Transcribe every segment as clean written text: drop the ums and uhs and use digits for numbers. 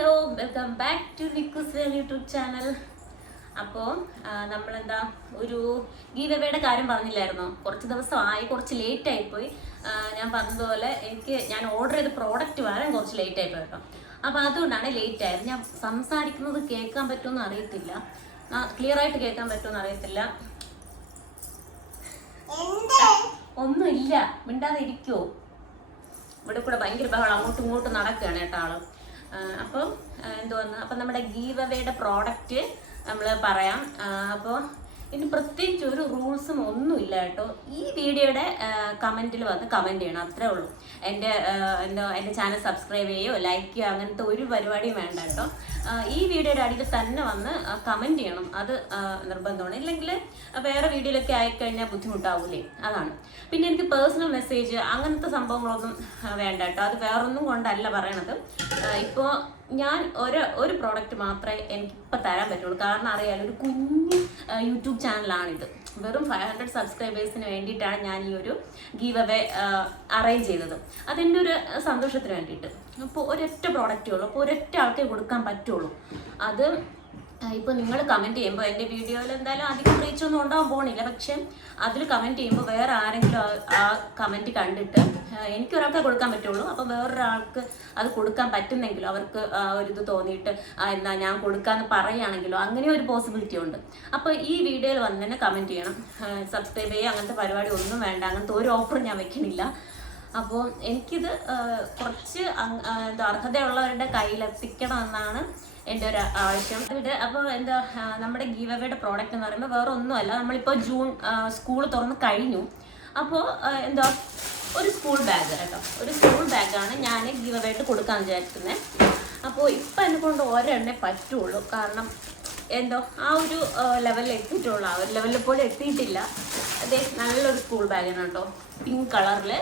Hello, welcome back to നിക്കുസ് YouTube channel. അപ്പോൾ നമ്മളെന്താ ഒരു ഗീവ് അവേയുടെ കാര്യം പറഞ്ഞില്ലായിരുന്നോ? കുറച്ച് ദിവസമായി, കുറച്ച് ലേറ്റ് ആയിപ്പോയി. ഞാൻ പറഞ്ഞതുപോലെ ഞാൻ ഓർഡർ ചെയ്ത പ്രോഡക്റ്റ് വരാൻ കുറച്ച് ലേറ്റ് ആയിപ്പോയി കേട്ടോ. അപ്പോൾ അതുകൊണ്ടാണ് ലേറ്റ് ആയത്. ഞാൻ സംസാരിക്കുന്നത് കേൾക്കാൻ പറ്റുമെന്ന് അറിയത്തില്ല, ക്ലിയർ ആയിട്ട് കേൾക്കാൻ പറ്റുമെന്ന് അറിയത്തില്ല. ഒന്നുമില്ല, മിണ്ടാതെ ഇരിക്കുവോ? ഇവിടെ കൂടെ ഭയങ്കര ബഹളം, അങ്ങോട്ടും ഇങ്ങോട്ടും നടക്കുകയാണ് കേട്ടോ ആള്. അപ്പോൾ എന്തുവന്ന് അപ്പം നമ്മുടെ ഗീവ് അവേയുടെ പ്രോഡക്റ്റ് നമ്മൾ പറയാം. അപ്പോൾ ഇനി പ്രത്യേകിച്ച് ഒരു റൂൾസും ഒന്നുമില്ല കേട്ടോ. ഈ വീഡിയോയുടെ കമൻറ്റിൽ വന്ന് കമൻറ്റ് ചെയ്യണം, അത്രേ ഉള്ളൂ. എൻ്റെ ചാനൽ സബ്സ്ക്രൈബ് ചെയ്യുകയോ ലൈക്ക് ചെയ്യുകയോ അങ്ങനത്തെ ഒരു പരിപാടിയും വേണ്ട കേട്ടോ. ഈ വീഡിയോയുടെ അടിയിൽ തന്നെ വന്ന് കമൻറ്റ് ചെയ്യണം, അത് നിർബന്ധമാണ്. ഇല്ലെങ്കിൽ വേറെ വീഡിയോയിലൊക്കെ ആയിക്കഴിഞ്ഞാൽ ബുദ്ധിമുട്ടാവൂലേ, അതാണ്. പിന്നെ എനിക്ക് പേഴ്സണൽ മെസ്സേജ് അങ്ങനത്തെ സംഭവങ്ങളൊന്നും വേണ്ട കേട്ടോ. അത് വേറൊന്നും കൊണ്ടല്ല പറയണത്. ഇപ്പോൾ ഞാൻ ഒരു പ്രോഡക്റ്റ് മാത്രമേ എനിക്കിപ്പോൾ തരാൻ പറ്റുള്ളൂ. കാരണം അറിയാലോ, ഒരു കുഞ്ഞ് യൂട്യൂബ് ചാനലാണിത്. വെറും 500 സബ്സ്ക്രൈബേഴ്സിന് വേണ്ടിയിട്ടാണ് ഞാൻ ഈ ഒരു ഗീവ് അവേ അറേഞ്ച് ചെയ്തത്. അതെൻ്റെ ഒരു സന്തോഷത്തിന് വേണ്ടിയിട്ട്. അപ്പോൾ ഒരൊറ്റ പ്രോഡക്റ്റേ ഉള്ളൂ, അപ്പോൾ ഒരൊറ്റ ആൾക്കേ കൊടുക്കാൻ പറ്റുള്ളൂ. അത് ഇപ്പോൾ നിങ്ങൾ കമൻറ്റ് ചെയ്യുമ്പോൾ എൻ്റെ വീഡിയോയിൽ എന്തായാലും അധികം റീച്ചൊന്നും ഉണ്ടാകാൻ പോകണില്ല. പക്ഷേ അതിൽ കമൻറ്റ് ചെയ്യുമ്പോൾ വേറെ ആരെങ്കിലും ആ കമൻറ്റ് കണ്ടിട്ട് എനിക്കൊരാൾക്കേ കൊടുക്കാൻ പറ്റുള്ളൂ. അപ്പോൾ വേറൊരാൾക്ക് അത് കൊടുക്കാൻ പറ്റുന്നെങ്കിലോ, അവർക്ക് ഒരിത് തോന്നിയിട്ട് എന്നാ ഞാൻ കൊടുക്കാമെന്ന് പറയുകയാണെങ്കിലോ, അങ്ങനെ ഒരു പോസിബിലിറ്റി ഉണ്ട്. അപ്പോൾ ഈ വീഡിയോയിൽ വന്ന് തന്നെ കമൻറ്റ് ചെയ്യണം. സബ്സ്ക്രൈബ് ചെയ്യുക അങ്ങനത്തെ പരിപാടി ഒന്നും വേണ്ട, അങ്ങനത്തെ ഒരു ഓഫറും ഞാൻ വെക്കണില്ല. അപ്പോൾ എനിക്കിത് കുറച്ച് അർഹതയുള്ളവരുടെ കയ്യിലെത്തിക്കണമെന്നാണ് എൻ്റെ ഒരു ആവശ്യം. അപ്പോൾ നമ്മുടെ ഗീവ് അവേയുടെ പ്രോഡക്റ്റ് എന്ന് പറയുമ്പോൾ വേറെ ഒന്നുമല്ല. നമ്മളിപ്പോൾ ജൂൺ സ്കൂൾ തുറന്ന് കഴിഞ്ഞു. അപ്പോൾ ഒരു സ്കൂൾ ബാഗ് കേട്ടോ, ഒരു സ്കൂൾ ബാഗാണ് ഞാൻ ഗീവ് അവേയിട്ട് കൊടുക്കാൻ വിചാരിക്കുന്നത്. അപ്പോൾ ഇപ്പം എന്നെ കൊണ്ട് ഒരെണ്ണേ പറ്റുള്ളൂ. കാരണം ആ ഒരു ലെവലിൽ എത്തിയിട്ടുള്ളൂ, ആ ഒരു ലെവലിൽ പോലും എത്തിയിട്ടില്ല. അതേ നല്ലൊരു സ്കൂൾ ബാഗാണ് കേട്ടോ, പിങ്ക് കളറിൽ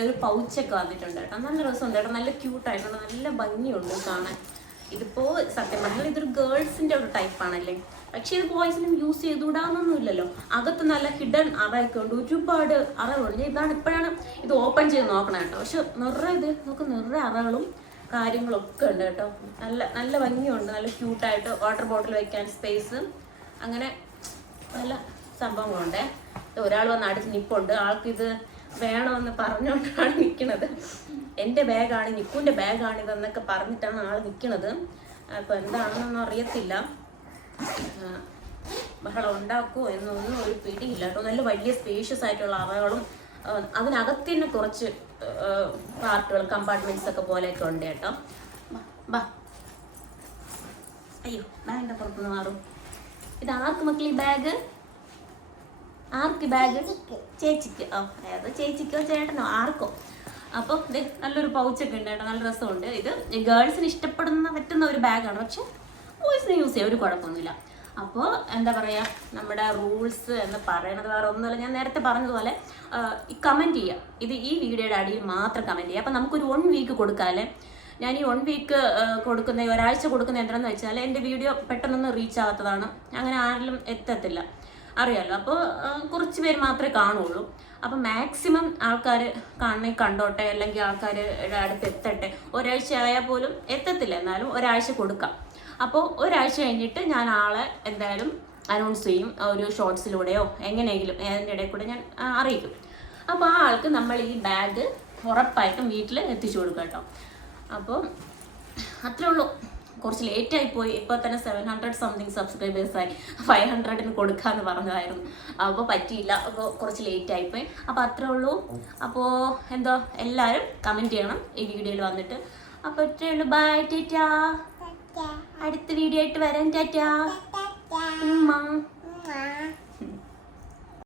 ഒരു പൗച്ചൊക്കെ വന്നിട്ടുണ്ട് കേട്ടോ. നല്ല രസമുണ്ട് കേട്ടോ, നല്ല ക്യൂട്ടായിട്ടുണ്ട്, നല്ല ഭംഗിയുണ്ട് കാണാൻ. ഇതിപ്പോൾ സത്യം പറഞ്ഞാൽ ഇതൊരു ഗേൾസിൻ്റെ ഒരു ടൈപ്പാണല്ലേ, പക്ഷേ ഇത് ബോയ്സിനും യൂസ് ചെയ്തുകൂടാന്നൊന്നുമില്ലല്ലോ. അകത്ത് നല്ല ഹിഡൻ അറയൊക്കെ ഉണ്ട്, ഒരുപാട് അറകളുണ്ട്. ഇതാണ് ഇപ്പോഴാണ് ഇത് ഓപ്പൺ ചെയ്ത് നോക്കണം കേട്ടോ. പക്ഷെ നിറയെ അറകളും കാര്യങ്ങളൊക്കെ ഉണ്ട് കേട്ടോ. നല്ല ഭംഗിയുണ്ട്, നല്ല ക്യൂട്ടായിട്ട് വാട്ടർ ബോട്ടിൽ വെക്കാൻ സ്പേസ്, അങ്ങനെ നല്ല സംഭവങ്ങളുണ്ട്. ഒരാൾ വന്ന് അടുത്ത് നിൽപ്പുണ്ട്, ആൾക്കിത് വേണമെന്ന് പറഞ്ഞുകൊണ്ടാണ് നിൽക്കുന്നത്. എൻ്റെ ബാഗാണ്, നിക്കുൻ്റെ ബാഗാണിതെന്നൊക്കെ പറഞ്ഞിട്ടാണ് ആൾ നിൽക്കുന്നത്. അപ്പോൾ എന്താണെന്നൊന്നും അറിയത്തില്ല, ബഹളം ഉണ്ടാക്കുമോ എന്നൊന്നും ഒരു പിടിയില്ല കേട്ടോ. നല്ല വലിയ സ്പേഷ്യസ് ആയിട്ടുള്ള അറകളും അതിനകത്ത് തന്നെ കുറച്ച് പാർട്ടുകൾ, കമ്പാർട്ട്മെൻറ്റ്സ് ഒക്കെ പോലെയൊക്കെ ഉണ്ട് കേട്ടോ. അയ്യോ, ബാഗിൻ്റെ പുറത്തുനിന്ന് മാറും. ഇത് ആർക്ക് മക്കളി ബാഗ്? ആർക്ക് ബാഗ്? ചേച്ചിക്ക്. ഏതോ ചേച്ചിക്കോ ചേട്ടനോ ആർക്കോ. അപ്പോൾ ഇത് നല്ലൊരു പൗച്ചൊക്കെ ഉണ്ട് കേട്ടോ, നല്ല രസമുണ്ട്. ഇത് ഗേൾസിന് പറ്റുന്ന ഒരു ബാഗാണ്, പക്ഷെ ബോയ്സിന് യൂസ് ചെയ്യാം, ഒരു കുഴപ്പമൊന്നുമില്ല. അപ്പോൾ എന്താ പറയുക, നമ്മുടെ റൂൾസ് എന്ന് പറയണത് വേറെ ഒന്നുമല്ല. ഞാൻ നേരത്തെ പറഞ്ഞതുപോലെ കമൻറ്റ് ചെയ്യുക, ഇത് ഈ വീഡിയോയുടെ അടിയിൽ മാത്രം കമൻറ്റ് ചെയ്യുക. അപ്പോൾ നമുക്കൊരു 1 വീക്ക് കൊടുക്കാമല്ലേ. ഞാൻ ഈ 1 വീക്ക് ഒരാഴ്ച കൊടുക്കുന്ന എന്താണെന്ന് വെച്ചാൽ എൻ്റെ വീഡിയോ പെട്ടെന്നൊന്നും റീച്ച് ആവാത്തതാണ്, അങ്ങനെ ആരിലും എത്തത്തില്ല, അറിയാമല്ലോ. അപ്പോൾ കുറച്ച് പേര് മാത്രമേ കാണുള്ളൂ. അപ്പം മാക്സിമം ആൾക്കാർ കണ്ടോട്ടെ, അല്ലെങ്കിൽ ആൾക്കാരുടെ അടുത്ത് എത്തട്ടെ. ഒരാഴ്ച ആയാൽ പോലും എത്തത്തില്ല, എന്നാലും ഒരാഴ്ച കൊടുക്കാം. അപ്പോൾ ഒരാഴ്ച കഴിഞ്ഞിട്ട് ഞാൻ ആളെ എന്തായാലും അനൗൺസ് ചെയ്യും, ഒരു ഷോർട്സിലൂടെയോ എങ്ങനെയെങ്കിലും അതിൻ്റെ ഇടയിൽ കൂടെ ഞാൻ അറിയിക്കും. അപ്പോൾ ആ ആൾക്ക് നമ്മൾ ഈ ബാഗ് ഉറപ്പായിട്ടും വീട്ടിൽ എത്തിച്ചു കൊടുക്കാം കേട്ടോ. അപ്പോൾ അത്രേ ഉള്ളൂ. കുറച്ച് ലേറ്റായിപ്പോയി, ഇപ്പോൾ തന്നെ 700 സംതിങ് സബ്സ്ക്രൈബേഴ്സായി. 500-ന് കൊടുക്കാമെന്ന് പറഞ്ഞതായിരുന്നു, അപ്പോൾ പറ്റിയില്ല. അപ്പോൾ കുറച്ച് ലേറ്റായിപ്പോയി. അപ്പോൾ അത്രേ ഉള്ളൂ. അപ്പോൾ എല്ലാവരും കമൻറ്റ് ചെയ്യണം ഈ വീഡിയോയിൽ വന്നിട്ട്. അപ്പോൾ അത്രേ ഉള്ളൂ. ബൈ, ടാറ്റാ. അടുത്ത വീഡിയോ ആയിട്ട് വരാം. ടാറ്റാ.